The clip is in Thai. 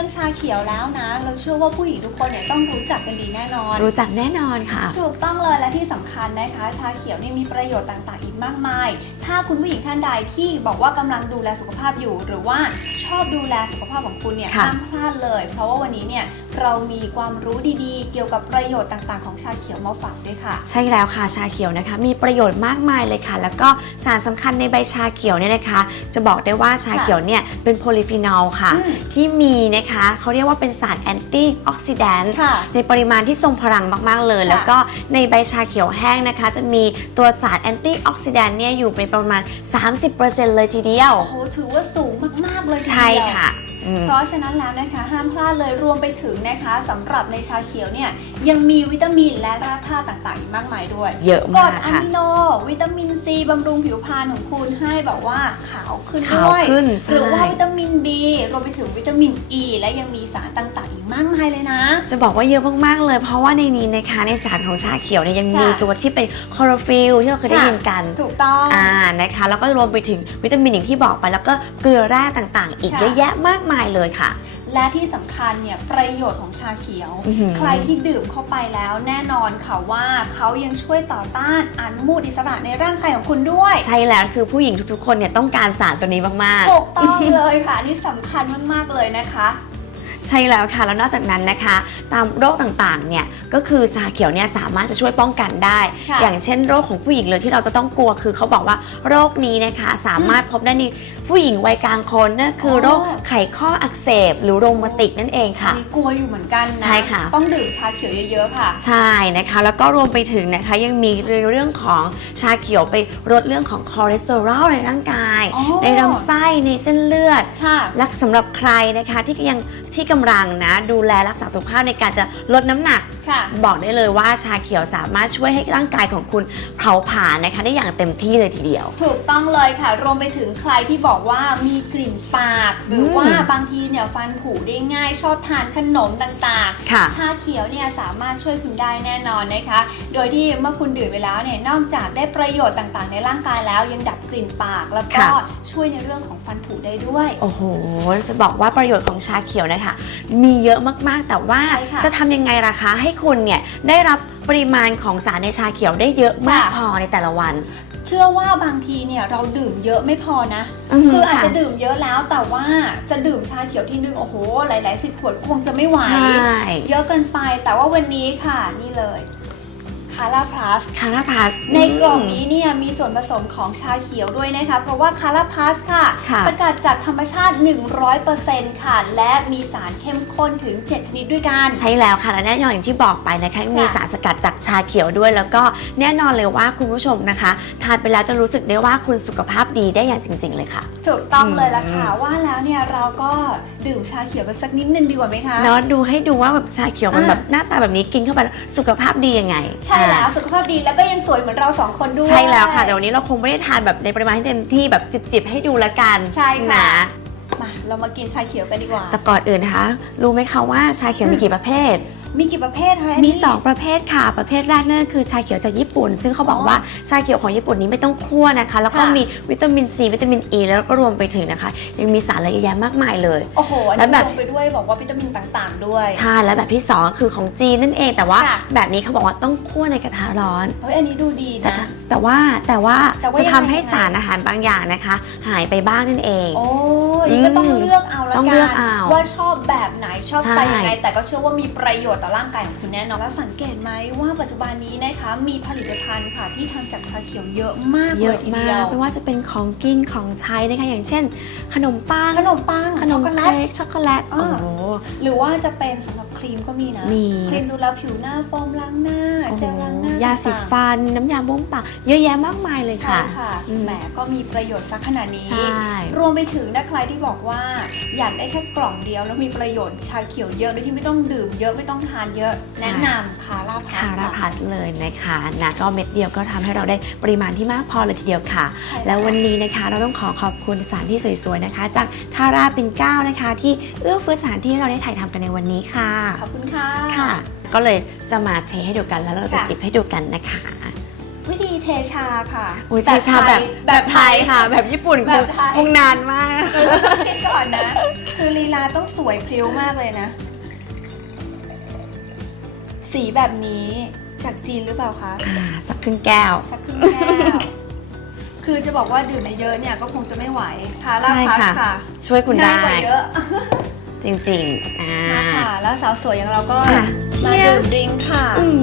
าเขียวแล้วนะ เราเชื่อว่าผู้หญิงทุกคนเนี่ยต้องรู้จักกันดีแน่นอน รู้จักแน่นอนค่ะ ถูกต้องเลยและที่สำคัญนะคะ ชาเขียวเนี่ยมีประโยชน์ต่างๆ อีกมากมาย ถ้าคุณผู้หญิงท่านใดที่บอกว่ากำลังดูแลสุขภาพอยู่ หรือว่าชอบดูแลสุขภาพของคุณเนี่ยค่ะห้ามพลาดเลย เพราะว่าวันนี้เนี่ยเรามีความรู้ดีๆ เกี่ยวกับประโยชน์ต่างๆ ของชาเขียวมาฝากด้วยค่ะ ใช่แล้วค่ะชาเขียวนะคะ มีประโยชน์มากมายเลยค่ะ แล้วก็สารสำคัญในใบชาเขียวเนี่ยนะคะ จะบอกได้ว่าชาเขียวเนี่ยเป็นโพลีฟีนอลค่ะอืมที่มีนะคะเขาเรียกว่าเป็นสารแอนตี้ออกซิแดนต์ค่ะในปริมาณที่ทรงพลังมากๆเลยค่ะแล้วก็ในใบชาเขียวแห้งนะคะ จะมีตัวสารแอนตี้ออกซิแดนต์เนี่ยอยู่ไปประมาณ 30%เลยทีเดียวโอ้โหถือว่าสูงมากๆเลยทีเดียวใช่ค่ะอืม เพราะฉะนั้นแล้วนะคะห้ามพลาดเลยรวมไปถึงนะคะสำหรับในชาเขียวเนี่ยยังมีวิตามินและแร่ธาตุต่างๆอีกมากมายด้วย เยอะกรมากดอะค่ะมิโน วิตามินซีบำรุงผิวพรรณของคุณให้แบบว่าขาวขึ้นขาวด้วยขึ้นหรือว่าใช่วิตามิน B รวมไปถึงวิตามิน E และยังมีสารต่างๆ อีกมากมายเลยนะ จะบอกว่าเยอะมากๆเลย เพราะว่าในนี้นะคะในสารของชาเขียวเนี่ยยังมีค่ะตัวที่เป็นคลอโรฟิลที่เราเคยได้ค่ะยินกันถูกต้องอ่านะคะแล้วก็รวมไปถึงวิตามินอย่างที่บอกไปแล้วก็เกลือแร่ต่างๆ อีกค่ะเยอะแยะมากมายเลยค่ะ และที่สำคัญเนี่ยประโยชน์ของชาเขียวอื้อหือใครที่ดื่มเข้าไปแล้วแน่นอนค่ะว่าเขายังช่วยต่อต้านอนุมูลอิสระในร่างกายของคุณด้วย ใช่แล้วคือผู้หญิงทุกๆ คนเนี่ยต้องการสารตัวนี้มากถูกต้องเลยค่ะอันนี่สำคัญมากๆเลยนะคะๆ ใช่แล้วค่ะ แล้วนอกจากนั้นนะคะ ตามโรคต่างๆเนี่ยก็คือชาเขียวเนี่ยสามารถจะช่วยป้องกันได้ ค่ะอย่างเช่นโรคของผู้หญิงเลยที่เราจะต้องกลัวคือเขาบอกว่าโรคนี้นะคะสามารถพบได้ในผู้หญิงวัยกลางคนนั่นคือออ โรคไขข้ออักเสบ หรือโรมาติกนั่นเองค่ะอันนี้กลัวอยู่เหมือนกันนะใช่ค่ะ ต้องดื่มชาเขียวเยอะๆค่ะ ใช่นะคะ แล้วก็รวมไปถึงนะคะยังมีเรื่องของชาเขียวไปลดเรื่องของคอเลสเตอรอลในร่างกาย อ๋อ ในลำไส้ในเส้นเลือด ค่ะ และสำหรับใครนะคะที่ยังที่กำลังนะ ดูแลรักษาสุขภาพในการจะลดน้ำหนักบอกได้เลยว่าชาเขียวสามารถช่วยให้ร่างกายของคุณเผาผลาญนะคะได้อย่างเต็มที่เลยทีเดียว ถูกต้องเลยค่ะ รวมไปถึงใครที่บอกว่ามีกลิ่นปาก หรือว่าบางทีเนี่ยฟันผุได้ง่ายชอบทานขนมต่างค่ะๆชาเขียวเนี่ยสามารถช่วยคุณได้แน่นอนนะคะ โดยที่เมื่อคุณดื่มไปแล้วเนี่ยนอกจากได้ประโยชน์ต่างๆ ในร่างกายแล้วยังดับกลิ่นปาก แล้วก็ค่ะช่วยในเรื่องของฟันผุได้ด้วย โอ้โห จะบอกว่าประโยชน์ของชาเขียวนะคะ มีเยอะมากๆ แต่ว่าใช่ค่ะจะทำยังไงล่ะคะให้คุณเนี่ยได้รับปริมาณของสารในชาเขียวได้เยอะมากค่ะพอในแต่ละวัน เชื่อว่าบางทีเนี่ยเราดื่มเยอะไม่พอนะอือหือคืออาจจะค่ะดื่มเยอะแล้วแต่ว่าจะดื่มชาเขียวที่นึงโอ้โห หลาย ๆ สิบขวดคงจะไม่ไหวใช่เยอะเกินไปแต่ว่าวันนี้ค่ะนี่เลย คาราพลัส คาราพัส ในกล่องนี้เนี่ยมีส่วนผสมของชาเขียวด้วยนะคะ เพราะว่าคาราพลัสค่ะค่ะ สกัดจากธรรมชาติ 100%ค่ะ และมีสารเข้มข้นถึง 7 ชนิดด้วยกัน ใช่แล้วค่ะ และแน่นอนอย่างที่บอกไปนะคะยังมีค่ะสารสกัดจากชาเขียวด้วย แล้วก็แน่นอนเลยว่าคุณผู้ชมนะคะ ทานไปแล้วจะรู้สึกได้ว่าคุณสุขภาพดีได้อย่างจริง ๆ เลยค่ะ ถูกต้องเลยล่ะอืมค่ะ ว่าแล้วเนี่ยเราก็ดื่มชาเขียวกันสักนิดนึงดีกว่าไหมคะเนาะดูให้ดูว่าแบบชาเขียวมันอ่าแบบหน้าตาแบบนี้กินเข้าไปแล้วสุขภาพดียังไง ใช่แล้วอ่าสุขภาพดีแล้วก็ยังสวยเหมือนเราสองคนด้วย ใช่แล้วค่ะ แต่วันนี้เราคงไม่ได้ทานแบบในปริมาณที่เต็มที่แบบจิบๆให้ดูละกันใช่ค่ะนมาเรามากินชาเขียวกันดีกว่า แต่ก่อนอื่นนะคะ รู้ไหมคะว่าชาเขียวมีกี่ประเภท มีกี่ประเภทคะมีอันนี้2ประเภทค่ะ ประเภทแรกนั่นก็คือชาเขียวจากญี่ปุ่น ซึ่งเขาบอกอ๋อว่าชาเขียวของญี่ปุ่นนี้ไม่ต้องคั่วนะคะ แล้วก็ค่ะมีวิตามินซีวิตามินอ e, ีแล้วก็รวมไปถึงนะคะ ยังมีสารอะไรเยอะแยะมากมายเลยโอ้โหอันแล้วนี้แบบรวมไปด้วยบอกว่าวิตามินต่างๆ ด้วยใช่แล้วแบบที่2ก็คือของจีนนั่นเองแต่ว่าค่ะแบบนี้เขาบอกว่าต้องคั่วในกระทะร้อนเฮ้ยอันนี้ดูดีแต่นะถ้า แต่ว่าแต่ว่าแต่ว่าจะยังทำไงให้ยังไง สารอาหารบางอย่างนะคะ หายไปบ้างนั่นเอง โอ้ยก็ต้องเลือกเอาละต้องกัเลือกเอาว่าชอบแบบไหนชอบใช่สไตล์ยังไงแต่ก็เชื่อว่ามีประโยชน์ต่อร่างกายของคุณแน่นอนและสังเกตไหมว่าปัจจุบันนี้นะคะ มีผลิตภัณฑ์ค่ะที่ทำจากชาเขียวเยอะมากเยเลยอะทีมาเดียกวไม่ว่าจะเป็นของกินของใช้นะคะอย่างเช่น ขนมปังขนมปังขนมช็อกโกแลตเค้กช็อกโกแลตอ่าโอ้โห หรือว่าจะเป็นสำหรับค รีมก็มีนะมีครีมดูแลผิวหน้าโฟมล้างหน้าโอ้เจโหลล้างหน้ายาสีต่งๆฟัน น้ำยาบ้วนปากเยอะแยะมากมายเลยใช่ค่ะค่ะอืมแหมก็มีประโยชน์สักขนาดนี้ใช่รวมไปถึงนะใครที่บอกว่า อยากได้แค่กล่องเดียวแล้วมีประโยชน์ชาเขียวเยอะโดยที่ไม่ต้องดื่มเยอะไม่ต้องทานเยอะแนะนำคาราพัสคาราพัสเลยนะคะนะก็เม็ดเดียวก็ทำให้เราได้ปริมาณที่มากพอเลยทีเดียวค่ะใช่แล้ววันนี้นะคะเราต้องขอขอบคุณสถานที่สวยๆนะคะ จากทาราปินเกล้านะคะ ที่เอื้อเฟื้อสถานที่ให้เราได้ถ่ายทำกันในวันนี้ค่ะขอบคุณค่ะ ค่ะ ก็เลยจะมาเทให้ดูกันแล้วเราจะค่ะจิบให้ดูกันนะคะ วิธีเทชาค่ะอุ้ยเทชาแบบแบบไทยค่ะ แบบญี่ปุ่นแบบไทยคงนานมากเออคิดก่อนนะ คือลีลาต้องสวยพริ้วมากเลยนะ สีแบบนี้จากจีนหรือเปล่าคะอ่าสักครึ่งแก้ว สักครึ่งแก้ว คือจะบอกว่าดื่มเยอะๆเนี่ยก็คงจะไม่ไหวพาราใช่พัสค่ะค่ะ ช่วยคุณง่ายได้กว่าเยอะ จริงๆอ่ามาค่ะ แล้วสาวสวยอย่างเราก็ค่ะมา Cheers ดื่มดริงก์ค่ะ อืม